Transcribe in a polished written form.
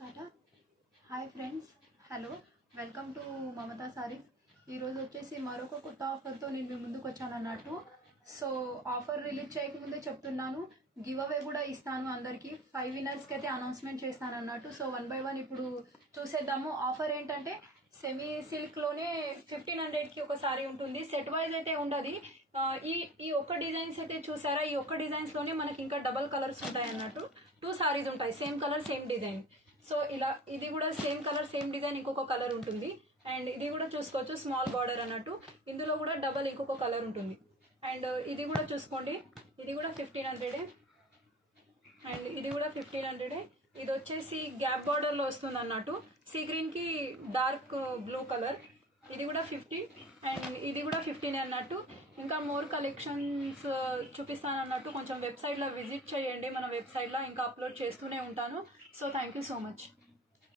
స్టార్టా. Hi friends, hello, welcome to Mamata Sarees. ఈరోజు వచ్చేసి మరొక కొత్త ఆఫర్తో నేను మీ ముందుకు వచ్చాను అన్నట్టు. సో ఆఫర్ రిలీజ్ చేయకముందే చెప్తున్నాను, గివ్ అవే కూడా ఇస్తాను అందరికీ. 5 విన్నర్స్కి అయితే అనౌన్స్మెంట్ చేస్తాను అన్నట్టు. సో 1 by 1 ఇప్పుడు చూసేద్దాము. ఆఫర్ ఏంటంటే సెమీ సిల్క్లోనే 1500కి ఒక సారీ ఉంటుంది. సెట్ వైజ్ అయితే ఉండదు. ఈ ఒక్క డిజైన్స్ అయితే చూసారా, ఈ ఒక్క డిజైన్స్లోనే మనకి ఇంకా డబల్ కలర్స్ ఉంటాయి అన్నట్టు. 2 సారీస్ ఉంటాయి, same colour same design. So ఇలా ఇది కూడా సేమ్ కలర్ సేమ్ డిజైన్ ఇంకొక కలర్ ఉంటుంది. అండ్ ఇది కూడా చూసుకోవచ్చు, స్మాల్ బార్డర్ అన్నట్టు. ఇందులో కూడా డబల్ ఇంకొక కలర్ ఉంటుంది. అండ్ ఇది కూడా చూసుకోండి, ఇది కూడా 1500. అండ్ ఇది కూడా 1500. ఇది వచ్చేసి గ్యాప్ బార్డర్లో వస్తుంది అన్నట్టు, సీ గ్రీన్కి డార్క్ బ్లూ కలర్. ఇది కూడా 15 అండ్ ఇది కూడా 15 అన్నట్టు. ఇంకా మోర్ కలెక్షన్స్ చూపిస్తాను అన్నట్టు. కొంచెం వెబ్సైట్లో విజిట్ చేయండి, మన వెబ్సైట్లో ఇంకా అప్లోడ్ చేస్తూనే ఉంటాను. So thank you so much.